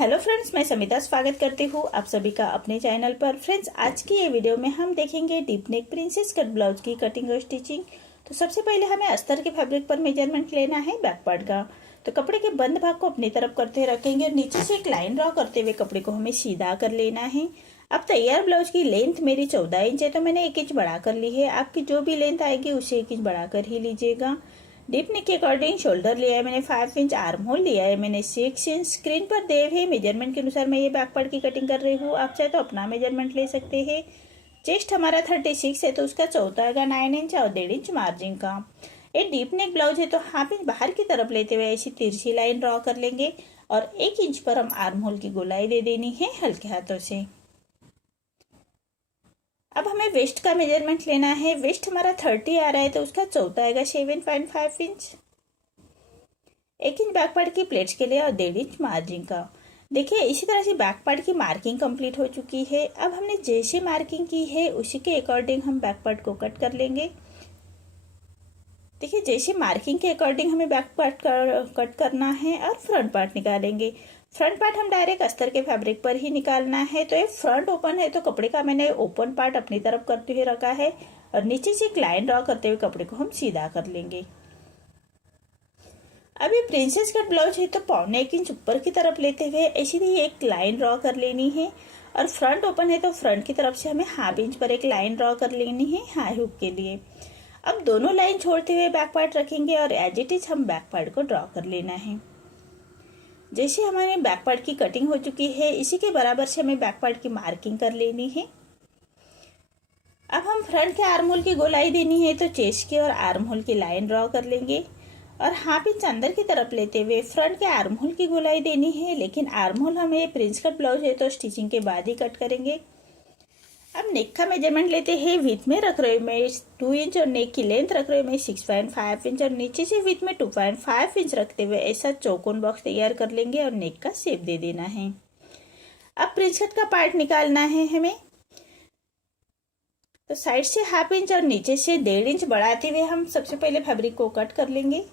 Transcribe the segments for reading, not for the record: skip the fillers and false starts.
Hello friends, मैं समिता स्वागत करती हूँ आप सभी का अपने चैनल पर। फ्रेंड्स, आज की ये वीडियो में हम देखेंगे deep neck princess cut blouse की कटिंग और स्टिचिंग। तो सबसे पहले हमें अस्तर के फैब्रिक पर मेजरमेंट लेना है बैक पार्ट का। तो कपड़े के बंद भाग को अपनी तरफ करते रखेंगे और नीचे से एक लाइन ड्रॉ करते हुए कपड़े को हमें सीधा कर लेना है। अब तैयार ब्लाउज की लेंथ मेरी 14 इंच है, तो मैंने 1 इंच बढ़ा कर ली है। आपकी जो भी लेंथ आएगी उसे 1 इंच बढ़ाकर ही लीजिएगा। डीप नेक के अकॉर्डिंग शोल्डर लिया है मैंने 5 इंच, आर्म होल लिया है मैंने 6 इंच। स्क्रीन पर दे हुए मेजरमेंट के अनुसार मैं ये बैक पार्ट की कटिंग कर रही हूँ। आप चाहे तो अपना मेजरमेंट ले सकते हैं। चेस्ट हमारा 36 है, तो उसका चौथा आएगा 9 इंच और 1.5 इंच मार्जिन का। ये डीप नेक ब्लाउज है, तो हाफ इंच बाहर की तरफ लेते हुए ऐसी तिरछी लाइन ड्रॉ कर लेंगे और 1 इंच पर हम आर्म होल की गोलाई दे देनी है हल्के हाथों से। अब हमें वेस्ट का मेजरमेंट लेना है। वेस्ट हमारा 30 आ रहा है, तो उसका चौथा आएगा 7.5 इंच। 1 इंच बैक पार्ट की प्लेट्स के लिए और 1.5 इंच मार्जिन का। देखिए, इसी तरह से बैक पार्ट की मार्किंग कंप्लीट हो चुकी है। अब हमने जैसे मार्किंग की है उसी के अकॉर्डिंग हम बैक पार्ट को कट कर लेंगे। देखिए, जैसे मार्किंग के अकॉर्डिंग हमें बैक पार्ट कट करना है और फ्रंट पार्ट निकालेंगे। फ्रंट पार्ट हम डायरेक्ट अस्तर के फैब्रिक पर ही निकालना है। तो ये फ्रंट ओपन है, तो कपड़े का मैंने ओपन पार्ट अपनी तरफ करते हुए रखा है और नीचे से एक लाइन ड्रॉ करते हुए कपड़े को हम सीधा कर लेंगे। अब ये प्रिंसेस कट ब्लाउज है, तो 1.25 इंच ऊपर की तरफ लेते हुए ऐसी ही एक लाइन ड्रॉ कर लेनी है। और फ्रंट ओपन है, तो फ्रंट की तरफ से हमें हाफ इंच पर एक लाइन ड्रॉ कर लेनी है हाई हुक के लिए। अब दोनों लाइन छोड़ते हुए बैक पार्ट रखेंगे और एज इट इज हम बैक पार्ट को ड्रॉ कर लेना है। जैसे हमारे बैक पार्ट की कटिंग हो चुकी है, इसी के बराबर से हमें बैक पार्ट की मार्किंग कर लेनी है। अब हम फ्रंट के आर्म होल की गोलाई देनी है, तो चेस्ट की और आर्म होल की लाइन ड्रॉ कर लेंगे और हाफ इंच अंदर की तरफ लेते हुए फ्रंट के आर्म होल की गोलाई देनी है। लेकिन आर्म होल हमें प्रिंस कट ब्लाउज है, तो स्टिचिंग के बाद ही कट करेंगे। अब नेक का मेजरमेंट लेते हैं। विथ में रख रहे मैं 2 इंच और नेक की लेंथ रख रहे मैं 6.5 इंच और नीचे से विथ में 2.5 इंच रखते हुए ऐसा चौकोन बॉक्स तैयार कर लेंगे और नेक का शेप दे देना है। अब प्रिंस कट का पार्ट निकालना है हमें, तो साइड से हाफ इंच और नीचे से 1.5 इंच बढ़ाते हुए हम सबसे पहले फैब्रिक को कट कर लेंगे।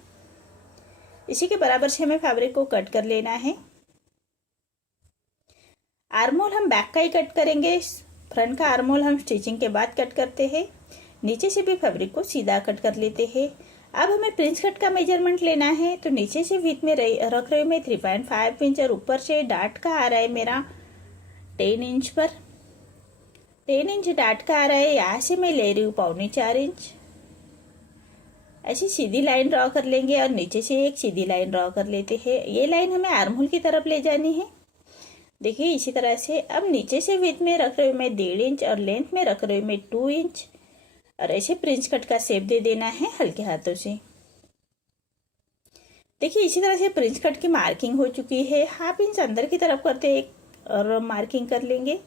इसी के बराबर से हमें फैब्रिक को कट कर लेना है। आर्म होल हम बैक का ही कट करेंगे। फ्रंट का आर्म होल हम स्टिचिंग के बाद कट करते हैं। नीचे से भी फैब्रिक को सीधा कट कर लेते हैं। अब हमें प्रिंस कट का मेजरमेंट लेना है, तो नीचे से विथ में रख रही हूँ मैं 3.5 इंच और ऊपर से डार्ट का आ रहा है मेरा 10 इंच पर। 10 इंच डार्ट का आ रहा है, यहाँ से मैं ले रही हूँ 3.25 इंच। ऐसी सीधी लाइन ड्रॉ कर लेंगे और नीचे से एक सीधी लाइन ड्रॉ कर लेते हैं। ये लाइन हमें आर्म होल की तरफ ले जानी है। देखिए, इसी तरह से अब नीचे से विथ में रख रही हूँ मैं 1.5 इंच और लेंथ में रख रही हूँ मैं 2 इंच और ऐसे प्रिंस कट का शेप दे देना है हल्के हाथों से। देखिए, इसी तरह से प्रिंस कट की मार्किंग हो चुकी है। हाफ इंच अंदर की तरफ करते एक और मार्किंग कर लेंगे।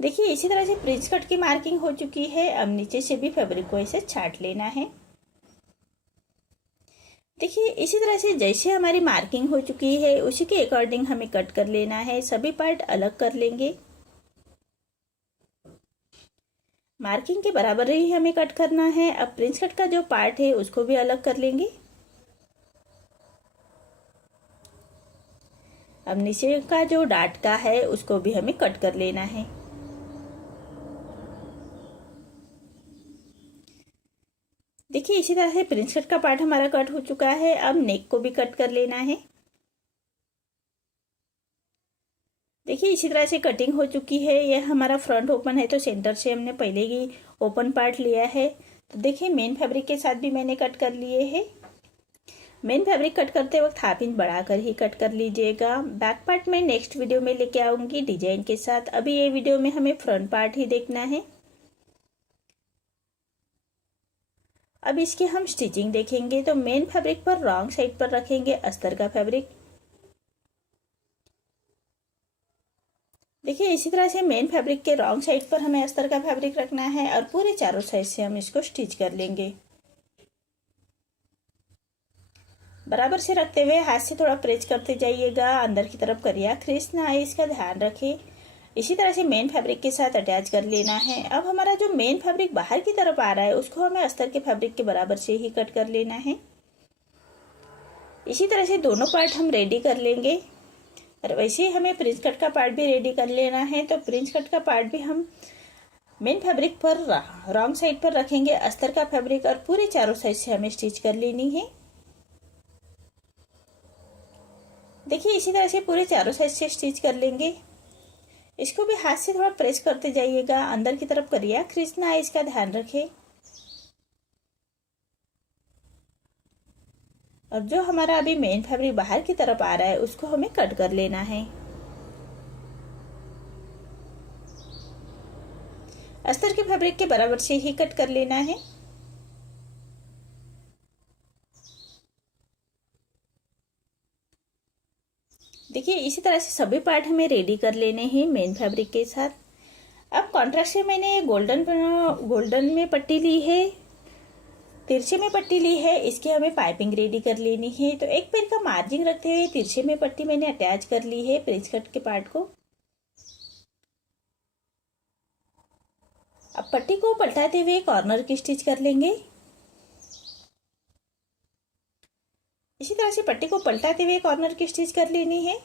देखिए, इसी तरह से प्रिंस कट की मार्किंग हो चुकी है। अब नीचे से भी फैब्रिक को ऐसे छाट लेना है। देखिए, इसी तरह से जैसे हमारी मार्किंग हो चुकी है उसी के अकॉर्डिंग हमें कट कर लेना है। सभी पार्ट अलग कर लेंगे। मार्किंग के बराबर ही हमें कट करना है। अब प्रिंस कट का जो पार्ट है उसको भी अलग कर लेंगे। अब नीचे का जो डार्ट का है उसको भी हमें कट कर लेना है। देखिए, इसी तरह से प्रिंस कट का पार्ट हमारा कट हो चुका है। अब नेक को भी कट कर लेना है। देखिए, इसी तरह से कटिंग हो चुकी है। यह हमारा फ्रंट ओपन है, तो सेंटर से हमने पहले ही ओपन पार्ट लिया है। तो देखिए, मेन फैब्रिक के साथ भी मैंने कट कर लिए हैं। मेन फैब्रिक कट करते वक्त हाफ इंच बढ़ाकर ही कट कर लीजिएगा। बैक पार्ट में नेक्स्ट वीडियो में लेके आऊंगी डिजाइन के साथ। अभी ये वीडियो में हमें फ्रंट पार्ट ही देखना है। अब इसकी हम स्टिचिंग देखेंगे। तो मेन फैब्रिक पर रॉन्ग साइड पर रखेंगे अस्तर का फैब्रिक। देखिए, इसी तरह से मेन फैब्रिक के रॉन्ग साइड पर हमें अस्तर का फैब्रिक रखना है और पूरे चारों साइड से हम इसको स्टिच कर लेंगे। बराबर से रखते हुए हाथ से थोड़ा प्रेस करते जाइएगा। अंदर की तरफ करिया क्रीज ना आए, इसका ध्यान रखें। इसी तरह से मेन फैब्रिक के साथ अटैच कर लेना है। अब हमारा जो मेन फैब्रिक बाहर की तरफ आ रहा है उसको हमें अस्तर के फैब्रिक के बराबर से ही कट कर लेना है। इसी तरह से दोनों पार्ट हम रेडी कर लेंगे। और वैसे ही हमें प्रिंस कट का पार्ट भी रेडी कर लेना है। तो प्रिंस कट का पार्ट भी हम मेन फैब्रिक पर रॉन्ग साइड पर रखेंगे अस्तर का फैब्रिक, और पूरे चारों साइड से हमें स्टिच कर लेनी है। देखिए इसी तरह से पूरे चारों साइड से स्टिच कर लेंगे। इसको भी हाथ से थोड़ा प्रेस करते जाइएगा, अंदर की तरफ करिए, क्रीज ना आए इसका ध्यान रखें। और जो हमारा अभी मेन फैब्रिक बाहर की तरफ आ रहा है उसको हमें कट कर लेना है। अस्तर के फैब्रिक के बराबर से ही कट कर लेना है। देखिए इसी तरह से सभी पार्ट हमें रेडी कर लेने हैं मेन फैब्रिक के साथ। अब कॉन्ट्रास्ट से मैंने गोल्डन में पट्टी ली है, तिरछे में पट्टी ली है, इसकी हमें पाइपिंग रेडी कर लेनी है। तो एक पैर का मार्जिन रखते हुए तिरछे में पट्टी मैंने अटैच कर ली है प्रिंस कट के पार्ट को। अब पट्टी को पलटाते हुए कॉर्नर की स्टिच कर लेंगे। इसी तरह से पट्टी को पलटाते हुए कॉर्नर की स्टिच कर लेनी है।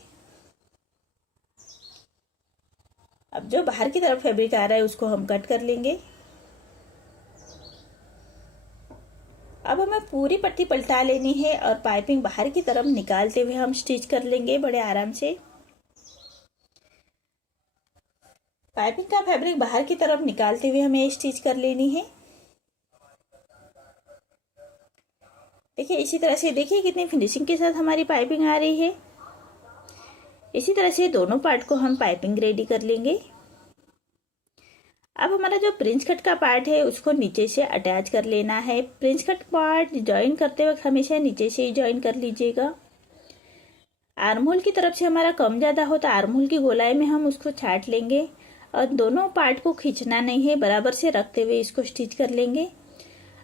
अब जो बाहर की तरफ फैब्रिक आ रहा है उसको हम कट कर लेंगे। अब हमें पूरी पट्टी पलटा लेनी है और पाइपिंग बाहर की तरफ निकालते हुए हम स्टिच कर लेंगे बड़े आराम से। पाइपिंग का फैब्रिक बाहर की तरफ निकालते हुए हमें स्टिच कर लेनी है। देखिए इसी तरह से, देखिए कितनी फिनिशिंग के साथ हमारी पाइपिंग आ रही है। इसी तरह से दोनों पार्ट को हम पाइपिंग रेडी कर लेंगे। अब हमारा जो प्रिंस कट का पार्ट है उसको नीचे से अटैच कर लेना है। प्रिंस कट पार्ट ज्वाइन करते वक्त हमेशा नीचे से ही ज्वाइन कर लीजिएगा। आर्म होल की तरफ से हमारा कम ज़्यादा हो तो आर्म होल की गोलाई में हम उसको छाट लेंगे, और दोनों पार्ट को खींचना नहीं है, बराबर से रखते हुए इसको स्टिच कर लेंगे।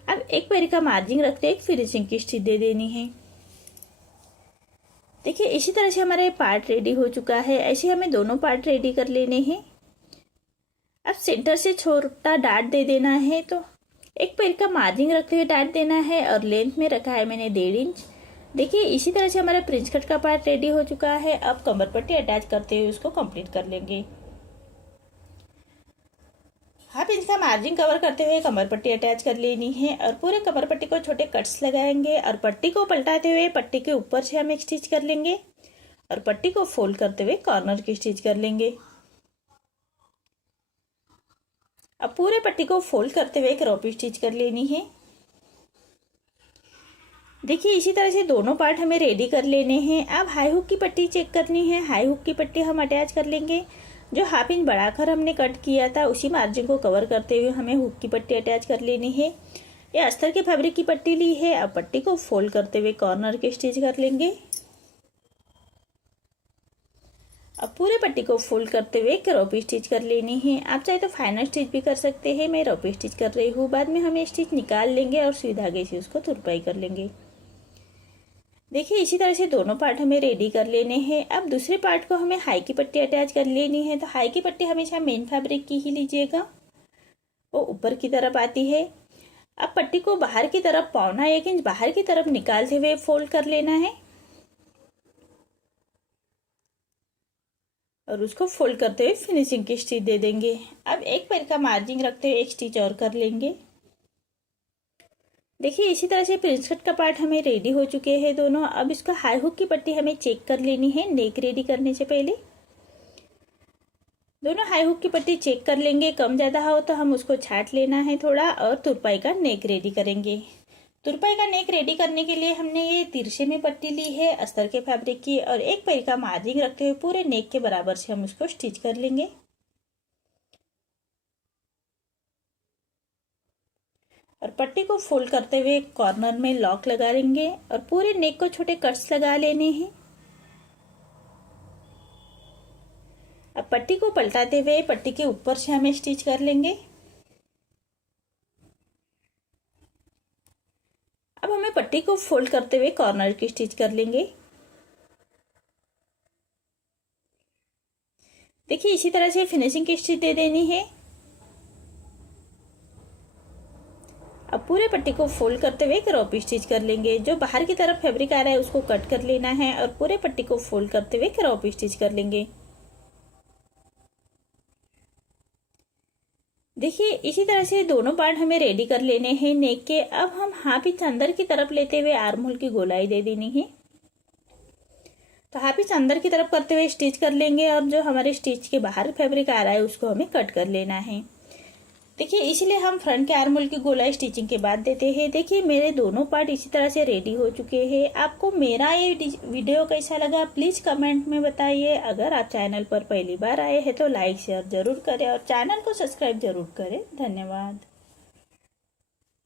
अब एक पैर का मार्जिन रखते एक फिनिशिंग की स्टिच दे देनी है। देखिए इसी तरह से हमारा पार्ट रेडी हो चुका है। ऐसे हमें दोनों पार्ट रेडी कर लेने हैं। अब सेंटर से छोटा डार्ट दे देना है। तो एक पैर का मार्जिन रखते हुए डार्ट देना है, और लेंथ में रखा है मैंने 1.5 इंच। देखिए इसी तरह से हमारा प्रिंस कट का पार्ट रेडी हो चुका है। अब कमर पट्टी अटैच करते हुए उसको कंप्लीट कर लेंगे। 1/2 इंच का मार्जिन कवर करते हुए कमर पट्टी अटैच कर लेनी है, और पूरे कमर पट्टी को छोटे कट्स लगाएंगे, और पट्टी को पलटाते हुए पट्टी के ऊपर से हम एक स्टिच कर लेंगे, और पट्टी को फोल्ड करते हुए कॉर्नर की स्टिच कर लेंगे। अब पूरे पट्टी को फोल्ड करते हुए क्रॉपी स्टिच कर लेनी है। देखिए इसी तरह से दोनों पार्ट हमें रेडी कर लेने हैं। अब हाई हुक की पट्टी चेक करनी है। हाई हुक की पट्टी हम अटैच कर लेंगे। जो 1/2 इंच बढ़ाकर हमने कट किया था उसी मार्जिन को कवर करते हुए हमें हुक की पट्टी अटैच कर लेनी है। ये अस्तर के फैब्रिक की पट्टी ली है। अब पट्टी को फोल्ड करते हुए कॉर्नर के स्टिच कर लेंगे। अब पूरे पट्टी को फोल्ड करते हुए रोपी स्टिच कर लेनी है। आप चाहे तो फाइनल स्टिच भी कर सकते हैं, मैं रोपी स्टिच कर रही हूँ। बाद में हम स्टिच निकाल लेंगे और सुई धागे से उसको तुरपाई कर लेंगे। देखिए इसी तरह से दोनों पार्ट हमें रेडी कर लेने हैं। अब दूसरे पार्ट को हमें हाई की पट्टी अटैच कर लेनी है। तो हाई की पट्टी हमेशा मेन फैब्रिक की ही लीजिएगा, वो ऊपर की तरफ आती है। अब पट्टी को बाहर की तरफ 1.25 इंच बाहर की तरफ निकालते हुए फोल्ड कर लेना है, और उसको फोल्ड करते हुए फिनिशिंग की स्टिच दे देंगे। अब एक पैर का मार्जिन रखते हुए एक स्टिच और कर लेंगे। देखिए इसी तरह से प्रिंस कट का पार्ट हमें रेडी हो चुके हैं दोनों। अब इसका हाई हुक की पट्टी हमें चेक कर लेनी है नेक रेडी करने से पहले। दोनों हाई हुक की पट्टी चेक कर लेंगे, कम ज़्यादा हो तो हम उसको छाट लेना है थोड़ा, और तुरपाई का नेक रेडी करेंगे। तुरपाई का नेक रेडी करने के लिए हमने ये तिरछे में पट्टी ली है अस्तर के फैब्रिक की, और एक पैर का मार्जिन रखते हुए पूरे नेक के बराबर से हम उसको स्टिच कर लेंगे। और पट्टी को फोल्ड करते हुए कॉर्नर में लॉक लगा लेंगे, और पूरे नेक को छोटे कट्स लगा लेने हैं। अब पट्टी को पलटाते हुए पट्टी के ऊपर से हमें स्टिच कर लेंगे। अब हमें पट्टी को फोल्ड करते हुए कॉर्नर की स्टिच कर लेंगे। देखिए इसी तरह से फिनिशिंग की स्टिच दे देनी है। अब पूरे पट्टी को फोल्ड करते हुए क्रॉप स्टिच कर लेंगे। जो बाहर की तरफ फैब्रिक आ रहा है उसको कट कर लेना है और पूरे पट्टी को फोल्ड करते हुए क्रॉप स्टिच कर लेंगे। देखिए इसी तरह से दोनों पार्ट हमें रेडी कर लेने हैं नेक के। अब हम हाफ इंच अंदर की तरफ लेते हुए आर्म होल की गोलाई दे देनी है। तो हाफ इंच अंदर की तरफ करते हुए स्टिच कर लेंगे और जो हमारे स्टिच के बाहर फैब्रिक आ रहा है उसको हमें कट कर लेना है। देखिए इसलिए हम फ्रंट के आर्म होल की गोलाई स्टिचिंग के बाद देते हैं। देखिए मेरे दोनों पार्ट इसी तरह से रेडी हो चुके हैं। आपको मेरा ये वीडियो कैसा लगा प्लीज कमेंट में बताइए। अगर आप चैनल पर पहली बार आए हैं तो लाइक शेयर जरूर करें और चैनल को सब्सक्राइब जरूर करें। धन्यवाद।